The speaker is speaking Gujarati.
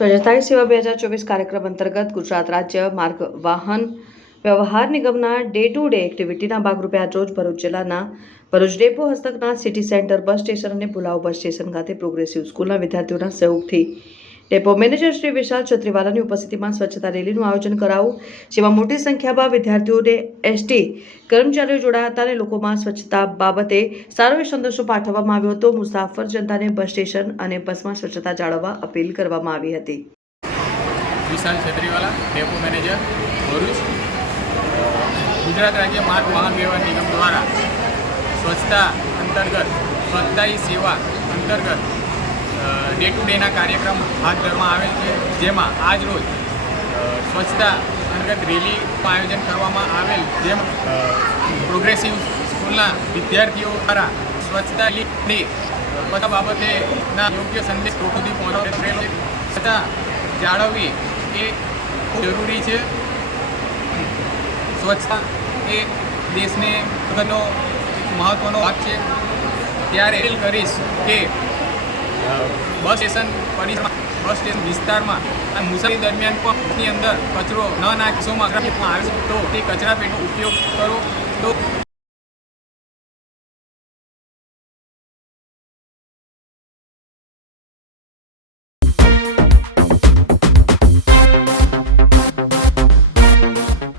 સ્વચ્છતા સેવા બે હજાર ચોવીસ કાર્યક્રમ અંતર્ગત ગુજરાત રાજ્ય માર્ગ વાહન વ્યવહાર નિગમના ડે ટુ ડે એક્ટિવિટીના ભાગરૂપે આજરોજ ભરૂચ જિલ્લાના ભરૂચ ડેપો હસ્તકના સિટી સેન્ટર બસ સ્ટેશન અને પુલાવ બસ સ્ટેશન ખાતે પ્રોગ્રેસિવ સ્કૂલના વિદ્યાર્થીઓના સહયોગથી ડેપો મેનેજર શ્રી વિશાલ છત્રીવાલાની ઉપસ્થિતિમાં સ્વચ્છતા રેલીનું આયોજન કરાવું, જેમાં મોટી સંખ્યામાં વિદ્યાર્થીઓને એસટી કર્મચારીઓ જોડાયા હતા અને લોકોમાં સ્વચ્છતા બાબતે સારો સંદેશો પાઠવવામાં આવ્યો હતો. મુસાફર જનતાને બસ સ્ટેશન અને બસમાં સ્વચ્છતા જાળવવા અપીલ કરવામાં આવી હતી. Vishal Chhatriwala, depot manager, Bharuch. Gujarat રાજ્ય માર્ગ વાહન વ્યવહાર નિગમ દ્વારા સ્વચ્છતા અંતર્ગત સ્વચ્છતા સેવા અંતર્ગત ડે ટુ ડેના કાર્યક્રમ હાથ ધરવામાં આવેલ છે, જેમાં આજ રોજ સ્વચ્છતા અંતર્ગત રેલીનું આયોજન કરવામાં આવેલ, જેમ પ્રોગ્રેસિવ સ્કૂલના વિદ્યાર્થીઓ દ્વારા સ્વચ્છતા ડે બધા બાબતેના યોગ્ય સંદેશ સુધી પહોંચાડેલો છે. છતાં જાળવવી એ જરૂરી છે. સ્વચ્છતા એ દેશને મહત્ત્વનો ભાગ છે. ત્યારે કરીશ કે બસ સ્ટેશન પરિસર બસ સ્ટેશન વિસ્તારમાં અને મુસાફરી દરમિયાન પણ અંદર કચરો ન નાખશોમાં આવે તો તે કચરા પેટીનો ઉપયોગ કરો. તો